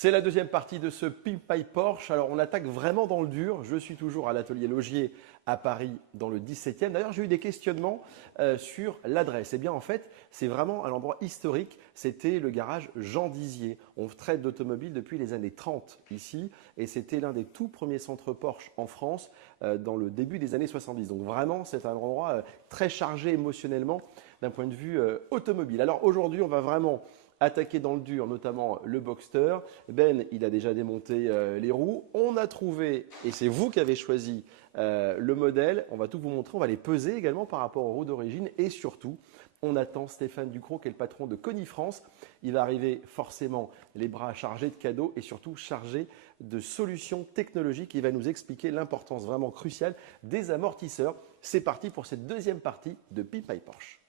C'est la deuxième partie de ce Pimp My Porsche. Alors, on attaque vraiment dans le dur. Je suis toujours à l'atelier Logier à Paris, dans le 17e. D'ailleurs, j'ai eu des questionnements sur l'adresse. Eh bien, en fait, c'est vraiment un endroit historique. C'était le garage Jean Dizier. On traite d'automobiles depuis les années 30 ici. Et c'était l'un des tout premiers centres Porsche en France dans le début des années 70. Donc, vraiment, c'est un endroit très chargé émotionnellement d'un point de vue automobile. Alors, aujourd'hui, on va vraiment attaquer dans le dur, notamment le Boxster. Ben, il a déjà démonté les roues. On a trouvé, et c'est vous qui avez choisi le modèle, on va tout vous montrer, on va les peser également par rapport aux roues d'origine et surtout, on attend Stéphane Ducrot qui est le patron de Coni France. Il va arriver forcément les bras chargés de cadeaux et surtout chargés de solutions technologiques. Il va nous expliquer l'importance vraiment cruciale des amortisseurs. C'est parti pour cette deuxième partie de Pimp My Porsche.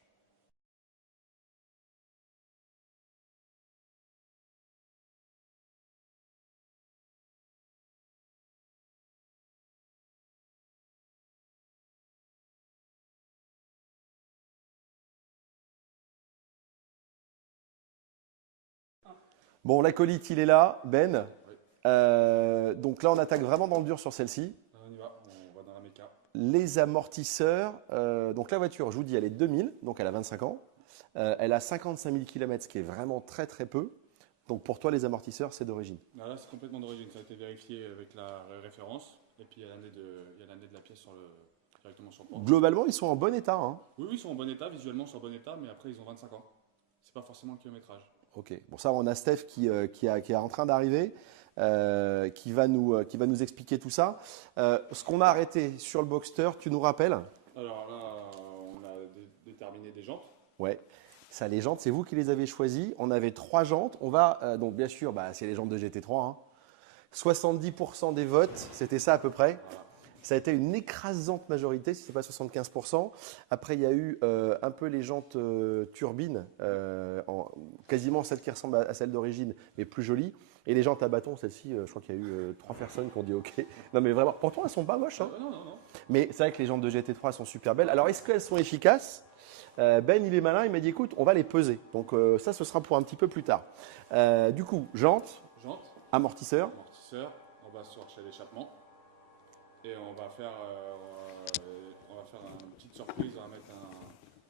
Bon, l'acolyte, il est là, Ben. Oui. Donc là, on attaque vraiment dans le dur sur celle-ci. On y va, on va dans la méca. Les amortisseurs, donc la voiture, je vous dis, elle est 2000, donc elle a 25 ans. Elle a 55 000 km, ce qui est vraiment très très peu. Donc pour toi, les amortisseurs, c'est d'origine. Là, c'est complètement d'origine. Ça a été vérifié avec la référence. Et puis, il y a l'année de la pièce directement sur le port. Globalement, ils sont en bon état, hein. Oui, ils sont en bon état. Visuellement, ils sont en bon état. Mais après, ils ont 25 ans. C'est pas forcément le kilométrage. Ok. Bon, ça, on a Steph qui est en train d'arriver, qui va nous expliquer tout ça. Ce qu'on a arrêté sur le Boxster, tu nous rappelles? Alors là, on a déterminé des jantes. Ouais. Ça, les jantes, c'est vous qui les avez choisies. On avait 3 jantes. On va, donc bien sûr, c'est les jantes de GT3, hein. 70% des votes, c'était ça à peu près. Voilà. Ça a été une écrasante majorité, si ce n'est pas 75%. Après, il y a eu un peu les jantes turbines, quasiment celles qui ressemblent à celles d'origine, mais plus jolies. Et les jantes à bâton, celles-ci, je crois qu'il y a eu 3 personnes qui ont dit OK. Non, mais vraiment, pourtant, elles ne sont pas moches, hein. Non, non, non. Mais c'est vrai que les jantes de GT3 sont super belles. Alors, est-ce qu'elles sont efficaces? Ben, il est malin, il m'a dit écoute, on va les peser. Donc, ça, ce sera pour un petit peu plus tard. Du coup, jantes, Jantes, amortisseurs. amortisseur. On va chercher l'échappement. Et on va faire une petite surprise. On va mettre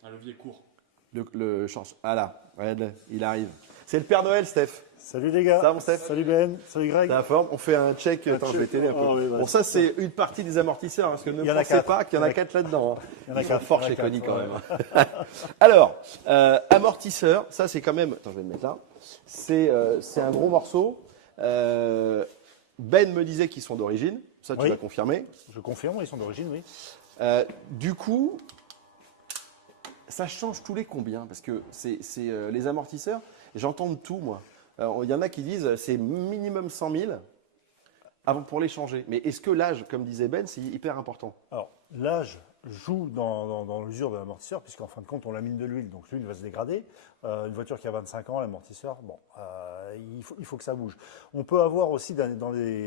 un levier court. Le change. Ah là, regarde, il arrive. C'est le Père Noël, Steph. Salut les gars. Ça va, mon Steph? Salut Ben. Salut Greg. T'as la forme? On fait un check. Attends, je vais t'aider un peu. Oh, oui, Bon, ça, c'est une partie des amortisseurs, hein, parce que ne Il y en a pensez 4. pas qu'il y en a 4 là-dedans, hein. Il y en a Ils sont 4. forts chez Coni quand même, hein. Alors, amortisseur, ça, c'est quand même. Attends, je vais le mettre là. C'est un gros morceau. Ben me disait qu'ils sont d'origine. Ça, tu Oui. vas confirmer. Je confirme, ils sont d'origine, oui. Du coup, ça change tous les combien? Parce que c'est les amortisseurs, j'entends de tout, moi. Il y en a qui disent c'est minimum 100 000 avant pour les changer. Mais est-ce que l'âge, comme disait Ben, c'est hyper important? Alors, l'âge joue dans l'usure de l'amortisseur, puisqu'en fin de compte, on lamine de l'huile, donc l'huile va se dégrader. Une voiture qui a 25 ans, l'amortisseur, bon, il faut que ça bouge. On peut avoir aussi,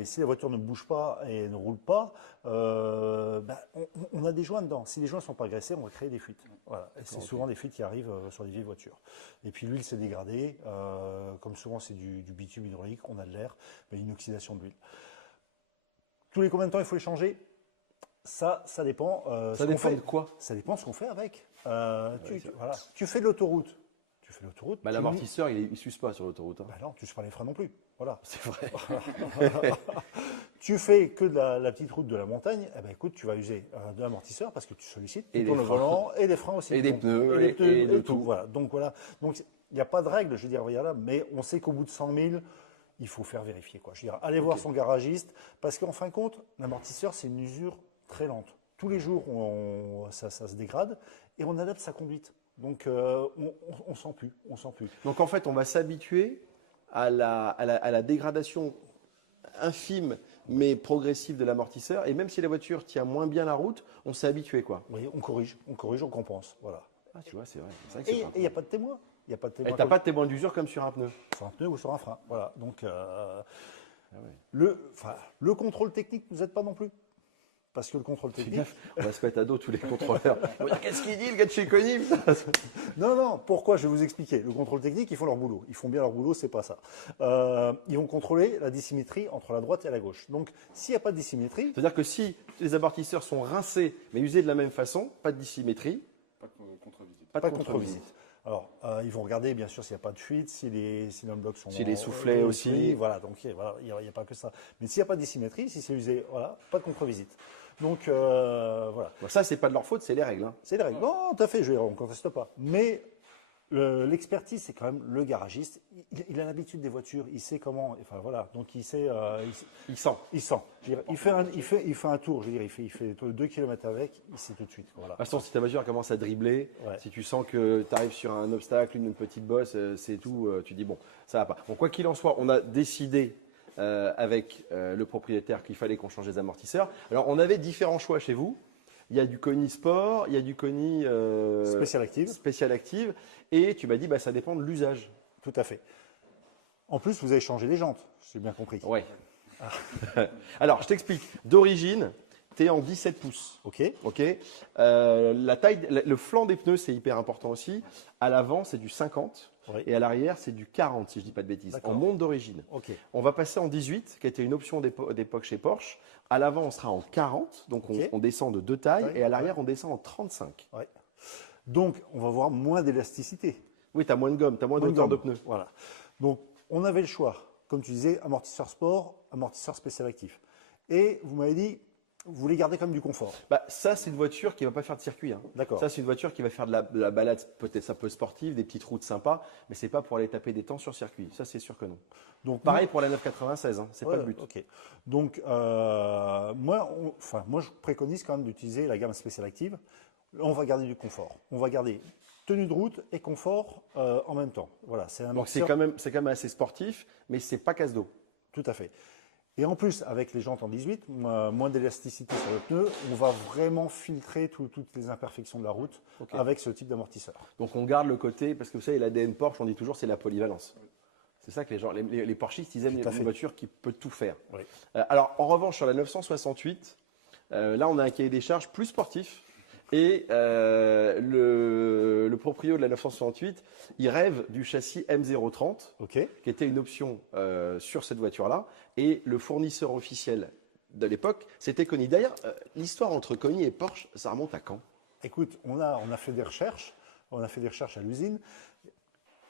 si la voiture ne bouge pas et ne roule pas, on a des joints dedans. Si les joints ne sont pas graissés, on va créer des fuites. Voilà. Et c'est souvent des fuites qui arrivent sur des vieilles voitures. Et puis l'huile s'est dégradée, comme souvent c'est du bitume hydraulique, on a de l'air, mais une oxydation de l'huile. Tous les combien de temps il faut les changer? Ça dépend. Ça dépend de quoi? Ça dépend de ce qu'on fait avec. Voilà. Tu fais de l'autoroute. L'amortisseur, il ne s'use pas sur l'autoroute, hein. Non, tu ne pas les freins non plus. Voilà. C'est vrai. Tu fais que de la petite route de la montagne, écoute, tu vas user de l'amortisseur parce que tu sollicites, tu tournes le volant et des freins aussi. Et des pneus, et tout. Voilà. Donc il n'y a pas de règle, je veux dire, regarde là, mais on sait qu'au bout de 100 000, il faut faire vérifier, quoi. Je veux dire, allez voir son garagiste, parce qu'en fin de compte, l'amortisseur, c'est une usure très lente. Tous les jours, ça se dégrade et on adapte sa conduite. Donc, on sent plus. Donc en fait, on va s'habituer à la dégradation infime mais progressive de l'amortisseur. Et même si la voiture tient moins bien la route, on s'est habitué, quoi. Oui, on corrige, on compense. Voilà. Ah, tu vois, c'est vrai. Et il n'y a pas de témoin. Et tu n'as pas de témoin d'usure comme sur un pneu. Sur un pneu ou sur un frein. Voilà. Donc, Ah ouais. le contrôle technique ne nous aide pas non plus. parce que le contrôle Fais technique. gaffe, on va se mettre à dos tous les contrôleurs. On va dire, qu'est-ce qu'il dit, le gars de chez Conif? Non, pourquoi? Je vais vous expliquer. Le contrôle technique, ils font leur boulot. Ils font bien leur boulot, c'est pas ça. Ils vont contrôler la dissymétrie entre la droite et la gauche. Donc, s'il n'y a pas de dissymétrie, C'est-à-dire que si les amortisseurs sont rincés, mais usés de la même façon, pas de dissymétrie, Pas de contre-visite. pas pas de de contre-visite. contre-visite. Alors, ils vont regarder, bien sûr, s'il n'y a pas de fuite, si les blocs sont. Si les soufflets aussi. Oui, voilà, donc voilà, il n'y a pas que ça. Mais s'il n'y a pas de dissymétrie, si c'est usé, voilà, pas de contre-visite. Donc, voilà. Bon, ça, c'est pas de leur faute, c'est les règles. Hein. C'est les règles. Non, tout à fait, on ne conteste pas. Mais l'expertise, c'est quand même le garagiste. Il a l'habitude des voitures, il sait comment. Enfin, voilà, donc il sait. Ils sentent. Il sent. Je veux dire, il fait un tour, je veux dire, il fait 2 km avec, il sait tout de suite. Voilà. De toute façon, si ta voiture commence à dribbler, Ouais. si tu sens que tu arrives sur un obstacle, une petite bosse, c'est tout, tu dis bon, ça va pas. Bon, quoi qu'il en soit, on a décidé avec le propriétaire qu'il fallait qu'on change les amortisseurs. Alors, on avait différents choix chez vous. Il y a du Koni Sport, il y a du Koni Spécial active, et tu m'as dit, bah, ça dépend de l'usage. tout à fait. En plus, vous avez changé les jantes, j'ai bien compris. Ouais. Alors, je t'explique. D'origine, tu es en 17 pouces. Ok. Ok. La taille, le flanc des pneus, c'est hyper important aussi. À l'avant, c'est du 50. Oui. Et à l'arrière, c'est du 40, si je dis pas de bêtises. D'accord. En monte d'origine. Ok. On va passer en 18, qui était une option d'époque chez Porsche. À l'avant, on sera en 40. Donc, Ok. on descend de 2 tailles. Ouais. Et à l'arrière, on descend en 35. Ouais. Donc, on va voir moins d'élasticité. Oui, tu as moins de gomme, tu as moins de Moins de hauteur de gomme. pneus. Voilà. Donc, on avait le choix, comme tu disais, amortisseur sport, amortisseur spécial actif. Et vous m'avez dit, vous voulez garder quand même du confort. Bah, ça, c'est une voiture qui ne va pas faire de circuit. Hein. D'accord. Ça, c'est une voiture qui va faire de la balade, peut-être un peu sportive, des petites routes sympas, mais c'est pas pour aller taper des temps sur circuit. Ça, c'est sûr que non. Donc, Pareil pour la 996, hein, c'est pas le but. Ok. Donc, moi, je préconise quand même d'utiliser la gamme spéciale active. On va garder du confort. On va garder tenue de route et confort en même temps. Voilà, c'est un Donc c'est amortisseur. quand même assez sportif, mais c'est pas casse-dos. Tout à fait. Et en plus, avec les jantes en 18, moins d'élasticité sur le pneu, on va vraiment filtrer toutes les imperfections de la route Ok. avec ce type d'amortisseur. Donc on garde le côté, parce que vous savez, l'ADN Porsche, on dit toujours, c'est la polyvalence. C'est ça que les gens, les Porschistes, ils aiment Tout à une fait. voiture qui peut tout faire. Oui. Alors en revanche, sur la 968, là on a un cahier des charges plus sportif. Et le proprio de la 968, il rêve du châssis M030, Ok. qui était une option sur cette voiture-là. Et le fournisseur officiel de l'époque, c'était Koni. D'ailleurs, l'histoire entre Koni et Porsche, ça remonte à quand? Écoute, on a fait des recherches. On a fait des recherches à l'usine.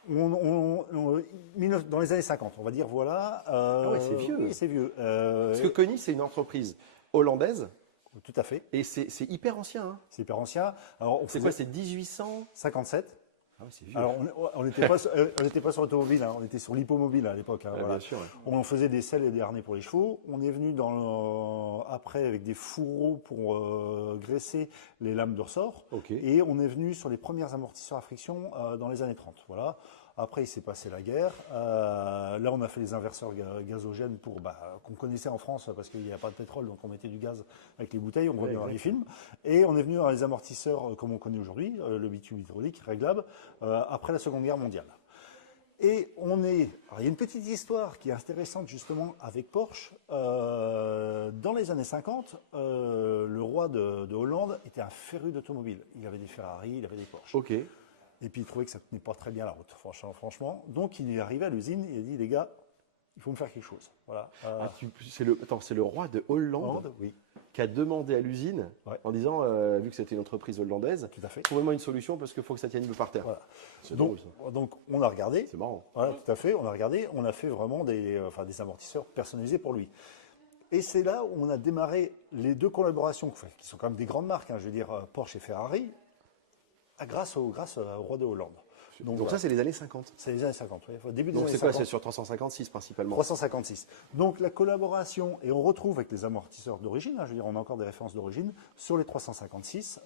Dans les années 50, on va dire, voilà. ouais, c'est vieux. Oui, c'est vieux. Parce que Koni, c'est une entreprise hollandaise Tout à fait. et c'est hyper ancien. Hein. C'est hyper ancien. Alors, on C'est faisait quoi? C'est 1800? 57. Ah ouais, c'est vieux. Alors, on n'était pas, sur l'automobile, hein, on était sur l'hippomobile à l'époque. Hein, Ah, voilà. bien sûr. Ouais. On faisait des selles et des harnais pour les chevaux. On est venu après avec des fourreaux pour graisser les lames de ressort. Ok. Et on est venu sur les premiers amortisseurs à friction dans les années 30. Voilà. Après, il s'est passé la guerre. Là, on a fait les inverseurs gazogènes qu'on connaissait en France parce qu'il n'y a pas de pétrole, donc on mettait du gaz avec les bouteilles, on voyait dans les films. Et on est venu dans les amortisseurs comme on connaît aujourd'hui, le bitume hydraulique réglable, après la Seconde Guerre mondiale. Et alors, il y a une petite histoire qui est intéressante justement avec Porsche. Dans les années 50, le roi de Hollande était un féru d'automobile. Il avait des Ferrari, il avait des Porsche. Ok. Et puis il trouvait que ça ne tenait pas très bien la route, franchement. Donc il est arrivé à l'usine, il a dit les gars, il faut me faire quelque chose. Voilà. C'est le roi de Hollande Hollande, oui, qui a demandé à l'usine Ouais. en disant, vu que c'était une entreprise hollandaise, tout à fait. trouvez-moi une solution parce qu'il faut que ça tienne par terre. Voilà. C'est drôle, Donc on a regardé, c'est marrant. voilà, tout à fait, on a regardé, on a fait vraiment des amortisseurs personnalisés pour lui. Et c'est là où on a démarré les deux collaborations, qui sont quand même des grandes marques, hein, je veux dire Porsche et Ferrari, grâce au roi de Hollande. Donc voilà. ça, c'est les années 50. C'est les années 50, oui. Début des Donc années c'est quoi? 50. C'est sur 356 principalement. 356. Donc la collaboration, et on retrouve avec les amortisseurs d'origine, hein, je veux dire, on a encore des références d'origine, sur les 356,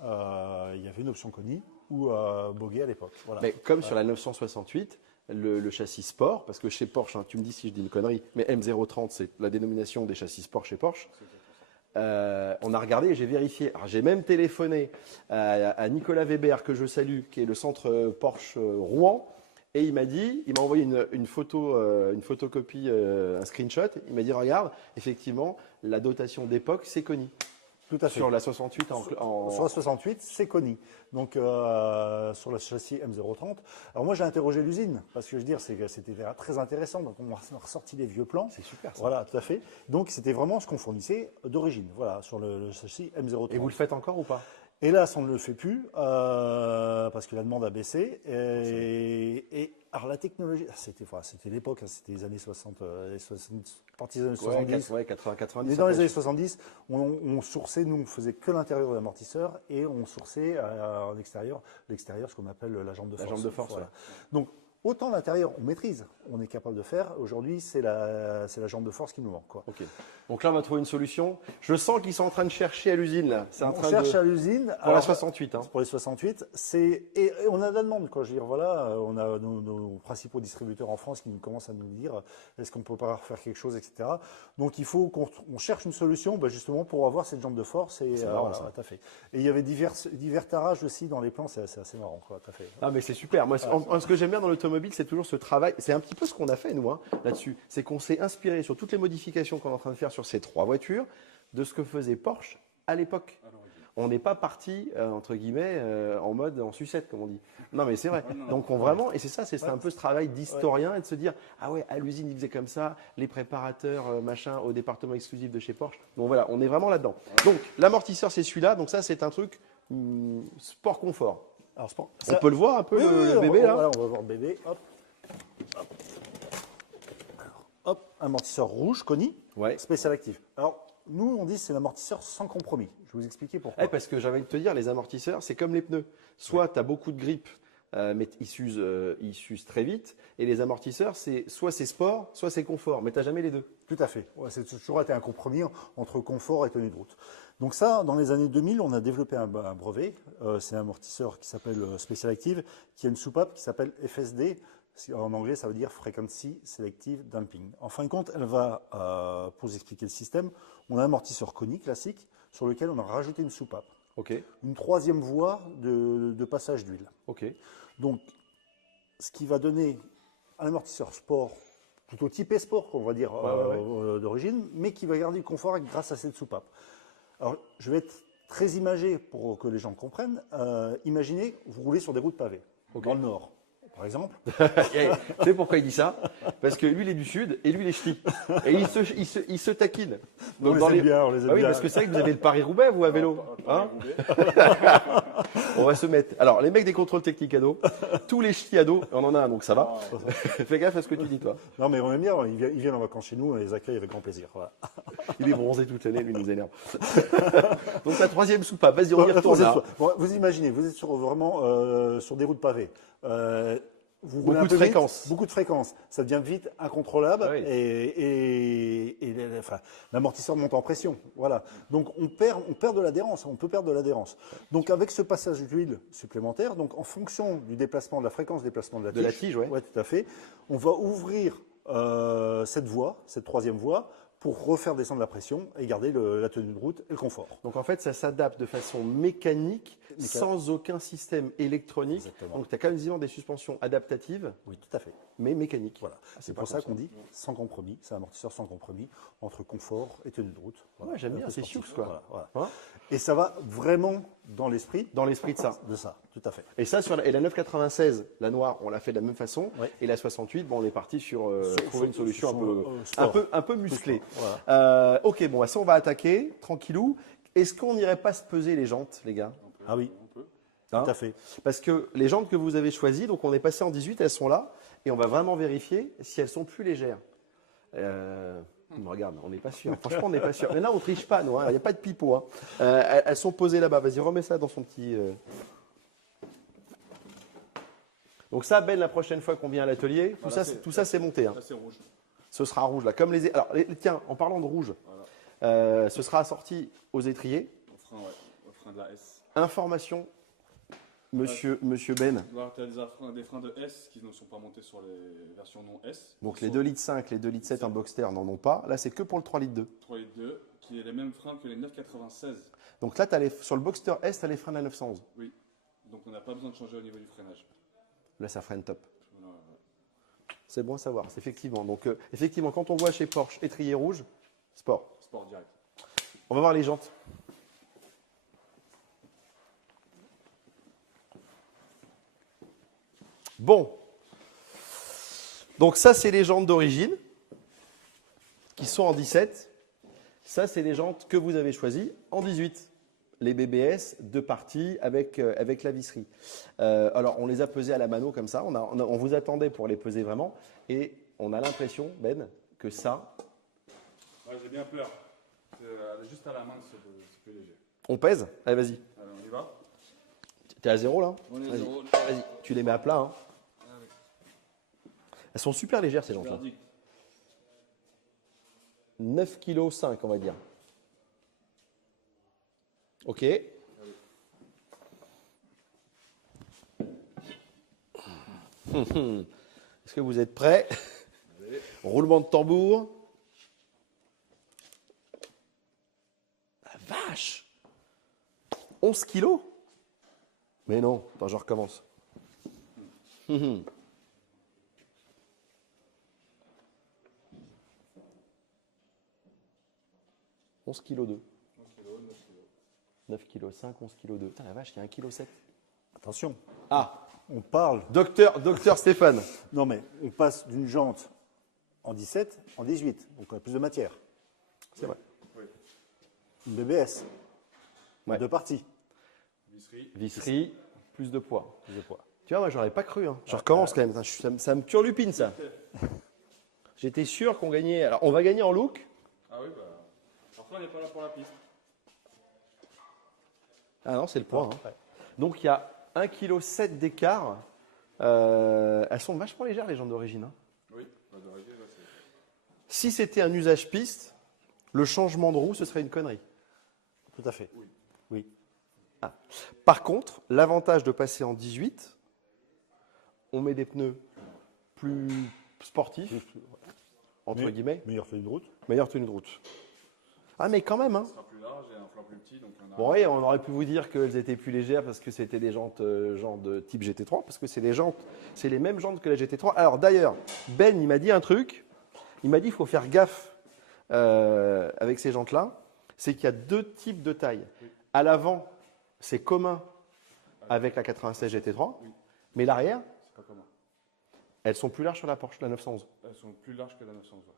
il y avait une option Koni ou Boguet à l'époque. Voilà. Mais comme sur la 968, le châssis sport, parce que chez Porsche, hein, tu me dis si je dis une connerie, mais M030, c'est la dénomination des châssis sport chez Porsche. On a regardé et j'ai vérifié. Alors, j'ai même téléphoné à Nicolas Weber, que je salue, qui est le centre Porsche Rouen, et il m'a envoyé une photocopie, un screenshot. Il m'a dit, regarde, effectivement, la dotation d'époque, c'est Koni. Tout à fait. Sur la 68 Sur la 68, c'est Koni. Donc, sur le châssis M030. Alors, moi, j'ai interrogé l'usine, parce que je veux dire, c'était très intéressant. Donc, on a ressorti les vieux plans. C'est super ça. Voilà, tout à fait. Donc, c'était vraiment ce qu'on fournissait d'origine, voilà, sur le châssis M030. Et vous le faites encore ou pas? Hélas, on ne le fait plus, parce que la demande a baissé. Alors, la technologie, c'était l'époque, hein, c'était les années 60, partie des années 70. Ouais, 80, 90. Mais dans les années 70, on sourçait, nous, on faisait que l'intérieur de l'amortisseur et on sourçait en extérieur, l'extérieur, ce qu'on appelle la jambe de force. La jambe de force, voilà. ouais. Donc, autant l'intérieur, on maîtrise, on est capable de faire. Aujourd'hui, c'est la jambe de force qui nous manque, quoi. Ok. Donc là, on va trouver une solution. Je sens qu'ils sont en train de chercher à l'usine, là. C'est en On train cherche de... à l'usine. Pour la 68, hein. Pour les 68, et on a de la demande, quoi. Je veux dire, voilà, on a nos principaux distributeurs en France qui commencent à nous dire est-ce qu'on peut pas faire quelque chose, etc. Donc il faut qu'on cherche une solution, justement pour avoir cette jambe de force. Et C'est marrant, voilà, ça. tout à fait. Et il y avait divers tarages aussi dans les plans, c'est assez marrant, quoi. Tout à fait. Ah mais c'est super. Moi, ce que j'aime bien dans l'automobile, c'est toujours ce travail. C'est un petit peu ce qu'on a fait nous là-dessus. C'est qu'on s'est inspiré sur toutes les modifications qu'on est en train de faire sur ces 3 voitures de ce que faisait Porsche à l'époque. On n'est pas parti entre guillemets en mode en sucette comme on dit. Non mais c'est vrai. Donc on vraiment et c'est un peu ce travail d'historien et de se dire ah ouais à l'usine ils faisaient comme ça, les préparateurs machin au département exclusif de chez Porsche. Donc voilà, on est vraiment là-dedans. Donc l'amortisseur c'est celui-là. Donc ça c'est un truc sport confort. Alors, On peut le voir un peu le bébé là. Voilà, on va voir le bébé. Hop. Hop, amortisseur rouge, Koni, Ouais. spécial actif. Alors, nous, on dit que c'est l'amortisseur sans compromis. Je vais vous expliquer pourquoi. Parce que j'avais envie de te dire, les amortisseurs, c'est comme les pneus. Soit tu as beaucoup de grippe, mais ils s'usent très vite. Et les amortisseurs, soit c'est sport, soit c'est confort. Mais tu n'as jamais les deux. Tout à fait. Ouais, c'est toujours été un compromis entre confort et tenue de route. Donc ça, dans les années 2000, on a développé un brevet. C'est un amortisseur qui s'appelle Special Active, qui a une soupape qui s'appelle FSD. En anglais, ça veut dire Frequency Selective Damping. En fin de compte, elle va, pour vous expliquer le système, on a un amortisseur Koni classique sur lequel on a rajouté une soupape. Ok. Une troisième voie de passage d'huile. Ok. Donc, ce qui va donner un amortisseur sport, plutôt typé sport, qu'on va dire, d'origine, mais qui va garder le confort grâce à cette soupape. Alors, je vais être très imagé pour que les gens comprennent. Imaginez, vous roulez sur des routes pavées, dans le nord, par exemple. Tu sais pourquoi il dit ça? Parce que lui, il est du sud et lui, il est ch'ti. Et il se taquine. On les aime bien, on les aime oui, bien. parce que c'est vrai que vous avez le Paris-Roubaix, vous, à vélo. Hein on va se mettre. Alors, les mecs des contrôles techniques à dos, tous les ch'tis à dos, on en a un, donc ça va. Fais gaffe à ce que tu dis, toi. Non, mais on aime bien, ils viennent en vacances chez nous, on les accueille avec grand plaisir. Voilà. Il est bronzé toute l'année, lui, il nous énerve. Donc, la troisième soupape, vas-y, on y retourne. Là. Bon, vous imaginez, vous êtes vraiment sur des routes pavées. Vous roulez Beaucoup de fréquences. Beaucoup de fréquences. Ça devient vite incontrôlable Ah oui. et l'amortisseur monte en pression. Voilà. Donc on perd de l'adhérence. On peut perdre de l'adhérence. Donc avec ce passage d'huile supplémentaire, donc en fonction du déplacement, de la fréquence de déplacement de la tige, ouais. Ouais, tout à fait, on va ouvrir cette voie, cette troisième voie, pour refaire descendre la pression et garder la tenue de route et le confort. Donc en fait, ça s'adapte de façon mécanique, sans aucun système électronique. Exactement. Donc tu as quand même des suspensions adaptatives, Oui, tout à fait. mais mécaniques. Voilà. Ah, C'est pour ça qu'on dit sans compromis. C'est un amortisseur sans compromis entre confort et tenue de route. Voilà. Ouais, j'aime bien, Un peu c'est sportif. sioux, quoi. Voilà. Hein Et ça va vraiment dans l'esprit Dans l'esprit de ça. de ça, tout à fait. Et ça, et la 996, la noire, on l'a fait de la même façon. Ouais. Et la 68, bon, on est parti sur trouver une solution sport. un peu musclée. Voilà. Ok, bon, ça, on va attaquer, tranquillou. Est-ce qu'on n'irait pas se peser les jantes, les gars? Ah oui, On peut. Hein tout à fait. Parce que les jantes que vous avez choisies, donc on est passé en 18, elles sont là. Et on va vraiment vérifier si elles sont plus légères. Regarde, on n'est pas sûr. Franchement, on n'est pas sûr. Mais là, on triche pas, nous. Il n'y a pas de pipeau. Hein. Elles sont posées là-bas. Vas-y, remets ça dans son petit. Donc ça, Ben, la prochaine fois qu'on vient à l'atelier, Voilà, tout ça, c'est monté. Hein. Ça, c'est rouge. Ce sera rouge là, comme les. Alors, tiens, en parlant de rouge, ce sera assorti aux étriers. Au frein de la S. Information, Monsieur Ben. Tu as des freins de S qui ne sont pas montés sur les versions non S. Donc les 2,5 litres, les 2,7 litres en Boxster n'en ont pas. Là, c'est que pour le 3,2 litres. 3 litres 2, qui est les mêmes freins que les 996. Donc là, sur le Boxster S, tu as les freins de la 911. Oui. Donc on n'a pas besoin de changer au niveau du freinage. Là, ça freine top. Voilà. C'est bon à savoir, c'est effectivement. Donc, effectivement, quand on voit chez Porsche étrier rouge, sport. Sport direct. On va voir les jantes. Bon. Donc ça, c'est les jantes d'origine qui sont en 17. Ça, c'est les jantes que vous avez choisies en 18. Les BBS, 2 parties avec la visserie. Alors, on les a pesées à la mano comme ça. On vous attendait pour les peser vraiment. Et on a l'impression, Ben, que ça… Ouais, j'ai bien peur. Juste à la main, c'est plus léger. On pèse? Allez, vas-y. Alors, on y va. T'es à 0 là? On est à Vas-y. 0. Vas-y, tu les mets à plat. Hein. Elles sont super légères ces jantes-là. Verdict. 9,5 kg, on va dire. Ok. Est-ce que vous êtes prêts? Roulement de tambour. La vache! 11 kilos? Mais non, attends, je recommence. 11 kg 2. 9 kg 5, 11 kg 2. Putain, la vache, il y a 1 kg 7. Attention, Ah, on parle. docteur Stéphane. Non, mais on passe d'une jante en 17 en 18. Donc on a plus de matière. C'est vrai. Une BBS. Ouais. 2 parties. Visserie. Visserie, plus de poids. Plus de poids. Tu vois, moi, j'aurais pas cru. Hein. Je recommence quand même. Putain, ça me turlupine, ça. J'étais sûr qu'on gagnait. Alors, on va gagner en look. Ah oui, bah. Parfois, on n'est pas là pour la piste. Ah non, c'est le poids. Hein. Ouais. Donc, il y a 1,7 kg d'écart. Elles sont vachement légères, les jantes d'origine. Hein. Oui, bah, d'origine, là, c'est. Si c'était un usage piste, le changement de roue, ce serait une connerie. Tout à fait. Oui. Ah. Par contre, l'avantage de passer en 18, on met des pneus plus sportifs, entre Mais- guillemets, Meilleure tenue de route. meilleure tenue de route. Ah, mais quand même, hein. Ça sera plus large et un flanc plus petit. Donc on a... Bon, oui, on aurait pu vous dire qu'elles étaient plus légères parce que c'était des jantes genre de type GT3, parce que c'est les mêmes jantes que la GT3. Alors d'ailleurs, Ben, il m'a dit un truc. Il m'a dit qu'il faut faire gaffe avec ces jantes-là. C'est qu'il y a 2 types de tailles. À l'avant, c'est commun avec la 96 GT3, mais l'arrière, C'est pas commun. elles sont plus larges sur la Porsche, la 911. Elles sont plus larges que la 911. Ouais.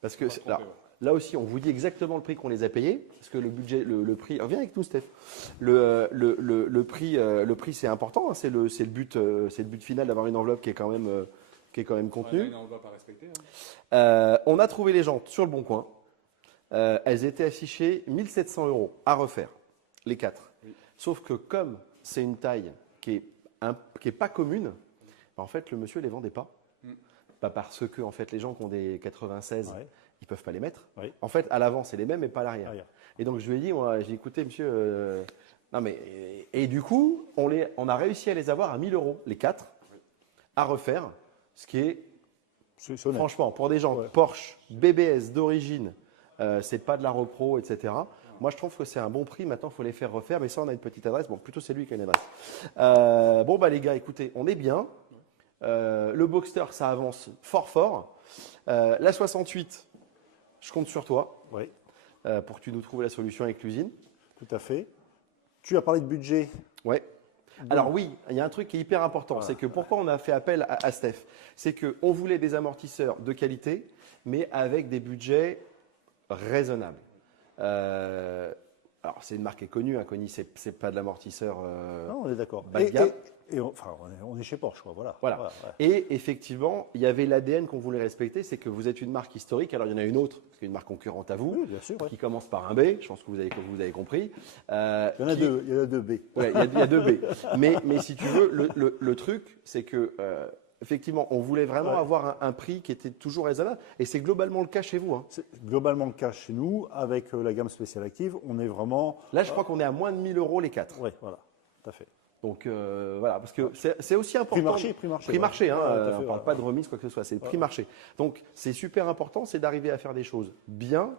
Parce que Pas trompé, alors, ouais. là aussi, on vous dit exactement le prix qu'on les a payés, parce que le budget, le prix. Alors, viens avec nous, Steph. Le prix, c'est important. Hein, c'est le but final d'avoir une enveloppe qui est quand même contenue. Ouais, là, on ne va pas respecter. Hein. On a trouvé les jantes sur le bon coin. Elles étaient affichées 1 700 € à refaire, les 4. Oui. Sauf que comme c'est une taille qui est pas commune, bah, en fait, le monsieur les vendait pas. Pas parce que en fait, les gens qui ont des 96, Ouais. ils peuvent pas les mettre. Oui. En fait, à l'avant, c'est les mêmes, mais pas à l'arrière. Arrière. Et donc, je lui ai dit, j'ai dit, écoutez, monsieur, non mais, et du coup, on a réussi à les avoir à 1 000 €, les 4, à refaire, ce qui est, C'est honnête. franchement, pour des gens Ouais. Porsche, BBS d'origine, c'est pas de la repro, etc. Moi, je trouve que c'est un bon prix. Maintenant, il faut les faire refaire. Mais ça, on a une petite adresse. Bon, plutôt, c'est lui qui a une adresse. Bon, bah, les gars, écoutez, on est bien. Le Boxster, ça avance fort, fort. La 68, je compte sur toi Oui, pour que tu nous trouves la solution avec l'usine. tout à fait. Tu as parlé de budget. Ouais. Alors oui, il y a un truc qui est hyper important, Voilà. c'est que pourquoi on a fait appel à Steph, c'est qu'on voulait des amortisseurs de qualité, mais avec des budgets raisonnables. Alors c'est une marque qui est connue, Koni, c'est pas de l'amortisseur. Non, on est d'accord. bas de gamme. Enfin, on est chez Porsche, quoi. Voilà. Voilà. Ouais. Et effectivement, il y avait l'ADN qu'on voulait respecter, c'est que vous êtes une marque historique. Alors il y en a une autre, qui est une marque concurrente à vous, Oui, bien sûr. Ouais. qui commence par un B. Je pense que vous avez compris. Il y en a deux. Il y en a deux B. Ouais, il y a 2 B. Mais si tu veux, le truc, c'est que effectivement, on voulait vraiment Ouais. avoir un prix qui était toujours raisonnable. Et c'est globalement le cas chez vous. Hein. C'est globalement le cas chez nous. Avec la gamme spéciale active, on est vraiment. Là, je crois qu'on est à moins de 1 000 € les 4. Oui, voilà. Tout à fait. Donc voilà, parce que c'est aussi important. Prix marché. Prix marché, hein, Ouais, tout à fait, on ne parle voilà. pas de remise, quoi que ce soit, c'est le prix marché. Donc c'est super important, c'est d'arriver à faire des choses bien,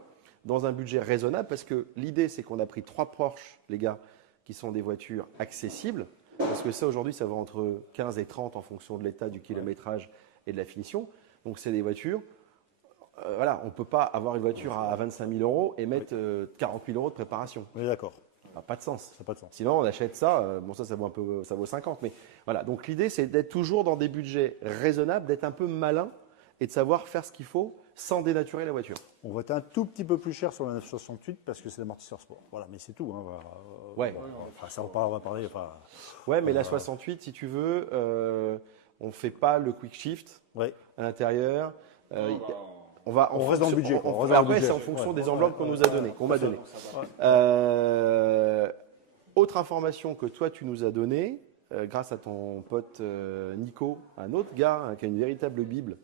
dans un budget raisonnable, parce que l'idée, c'est qu'on a pris 3 Porsche, les gars, qui sont des voitures accessibles, parce que ça, aujourd'hui, ça va entre 15 et 30 en fonction de l'état, du kilométrage et de la finition. Donc c'est des voitures, voilà, on ne peut pas avoir une voiture à 25 000 € et mettre 40 000 € de préparation. On est d'accord. n'a pas de sens. Ça n'a pas de sens. Sinon, on achète ça, bon ça vaut un peu, ça vaut 50, mais voilà. Donc l'idée, c'est d'être toujours dans des budgets raisonnables, d'être un peu malin et de savoir faire ce qu'il faut sans dénaturer la voiture. On va être un tout petit peu plus cher sur la 968 parce que c'est l'amortisseur sport. Voilà, mais c'est tout. Hein. Ouais. Enfin, ça, on va parler. Enfin, Ouais, mais la 68, si tu veux, on ne fait pas le quick shift ouais. à l'intérieur. Non, On reste dans le budget, quoi. On reste dans le Après, budget. c'est en fonction Ouais. des enveloppes qu'on nous a données, qu'on m'a données. ça va. Autre information que toi, tu nous as donnée, grâce à ton pote Nico, un autre gars hein, qui a une véritable Bible.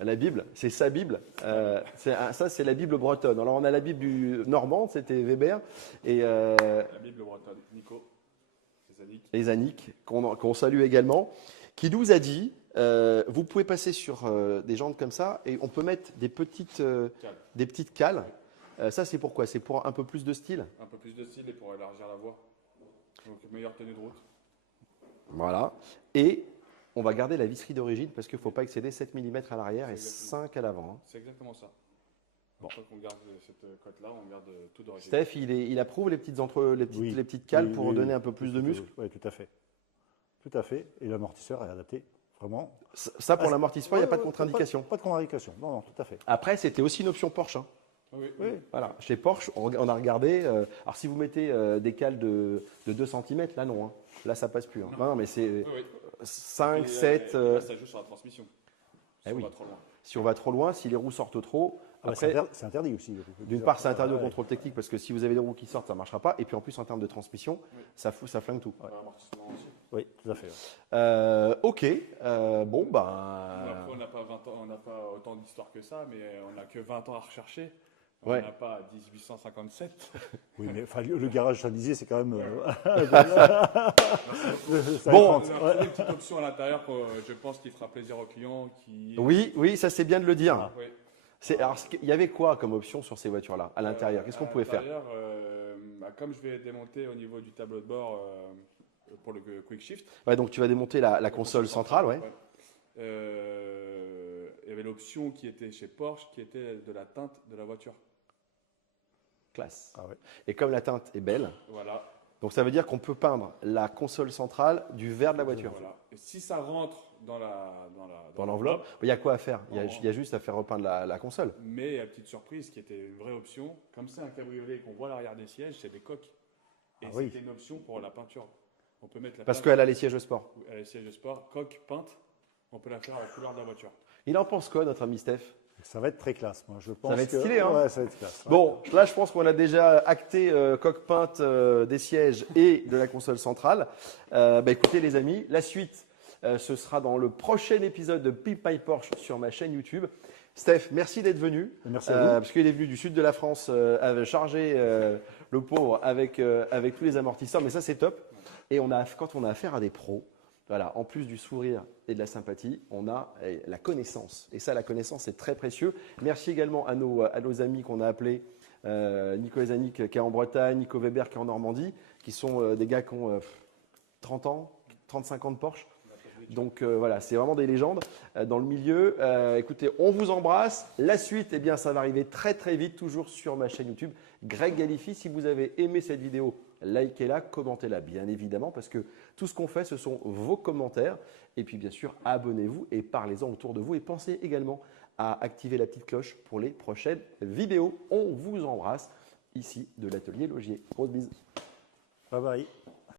La Bible, c'est sa Bible. Ça, c'est la Bible bretonne. Alors, on a la Bible du normand, c'était Weber, et La Bible bretonne, Nico, c'est Zanik. et Zanik, qu'on salue également, qui nous a dit, vous pouvez passer sur des jantes comme ça, et on peut mettre des petites cales. Ça, c'est pourquoi? C'est pour un peu plus de style. Un peu plus de style et pour élargir la voie. Donc meilleure tenue de route. Voilà. Et on va garder la visserie d'origine parce qu'il ne faut pas excéder 7 mm à l'arrière et Exactement. 5 à l'avant. hein. C'est exactement ça. Bon. Une fois qu'on garde cette cote-là, on garde tout d'origine. Steph, il approuve les petites, Oui. les petites cales Oui, pour oui, donner oui. un peu plus de muscle. Oui, tout à fait. Tout à fait. Et l'amortisseur est adapté. Vraiment. Ça, pour l'amortisseur, il n'y a pas de Ouais, contre-indication. Pas de contre-indication. Non, non, tout à fait. Après, c'était aussi une option Porsche. hein. Oui, Oui. Voilà. Chez Porsche, on a regardé. Alors, si vous mettez des cales de 2 cm, là, non. hein. Là, ça passe plus. hein. Non, mais c'est Oui. 5, Et, 7. là, ça joue sur la transmission. Eh Si on oui. va trop loin. Si on va trop loin, si les roues sortent trop. Ah bah, Après, c'est interdit aussi. d'une part, c'est interdit au Ouais. contrôle technique parce que si vous avez des roues qui sortent, ça ne marchera pas. Et puis en plus, en termes de transmission, Oui. ça flingue tout. Amortissement aussi. Oui, tout à fait. Ouais. Ok. Bon, ben. Après, on n'a pas 20 ans, on n'a pas autant d'histoire que ça, mais on n'a que 20 ans à rechercher. On Ouais. n'a pas 1857. Oui, mais enfin, le garage Saint-Dizier, c'est quand même. Ça Bon. On a rentre. trouvé une petite option à l'intérieur que je pense qu'il fera plaisir aux clients. Oui, ça c'est bien de le dire. Ah. Oui. Alors, il y avait quoi comme option sur ces voitures-là, à l'intérieur? Qu'est-ce qu'on pouvait faire? Comme je vais démonter au niveau du tableau de bord pour le quick shift. Ouais, donc tu vas démonter la console centrale, ouais. Il y avait l'option qui était chez Porsche, qui était de la teinte de la voiture. Classe. Ah ouais. Et comme la teinte est belle, Voilà. donc ça veut dire qu'on peut peindre la console centrale du vert de la voiture. Voilà. Et si ça rentre dans L'enveloppe, il y a quoi à faire? Il y Non. a juste à faire repeindre la console. Mais la petite surprise qui était une vraie option, comme c'est un cabriolet qu'on voit à l'arrière des sièges, c'est des coques. Et Ah oui. c'était une option pour la peinture. On peut mettre la Parce teinte qu'elle a les sièges sport. à les sièges de sport, coque peinte, on peut la faire à la couleur de la voiture. Il en pense quoi, notre ami Steph? Ça va être très classe, moi. Je pense va être que- stylé, hein. Ouais, ça va être classe. Bon, là, je pense qu'on a déjà acté coque peinte des sièges et de la console centrale. Écoutez, les amis, la suite, ce sera dans le prochain épisode de Pimp My Porsche sur ma chaîne YouTube. Steph, merci d'être venu. Merci à vous. Parce qu'il est venu du sud de la France, avait chargé le pauvre avec tous les amortisseurs, mais ça, c'est top. Et quand on a affaire à des pros, voilà, en plus du sourire et de la sympathie, on a la connaissance. Et ça, la connaissance, c'est très précieux. Merci également à nos amis qu'on a appelés, Nico et Zanik qui est en Bretagne, Nico Weber qui est en Normandie, qui sont des gars qui ont 30 ans, 35 ans de Porsche. Donc voilà, c'est vraiment des légendes dans le milieu. Écoutez, on vous embrasse. La suite, eh bien, ça va arriver très très vite, toujours sur ma chaîne YouTube, Greg Galifi. Si vous avez aimé cette vidéo, likez-la, commentez-la, bien évidemment, parce que tout ce qu'on fait, ce sont vos commentaires. Et puis, bien sûr, abonnez-vous et parlez-en autour de vous. Et pensez également à activer la petite cloche pour les prochaines vidéos. On vous embrasse ici de l'atelier Logier. Grosse bise. Bye bye.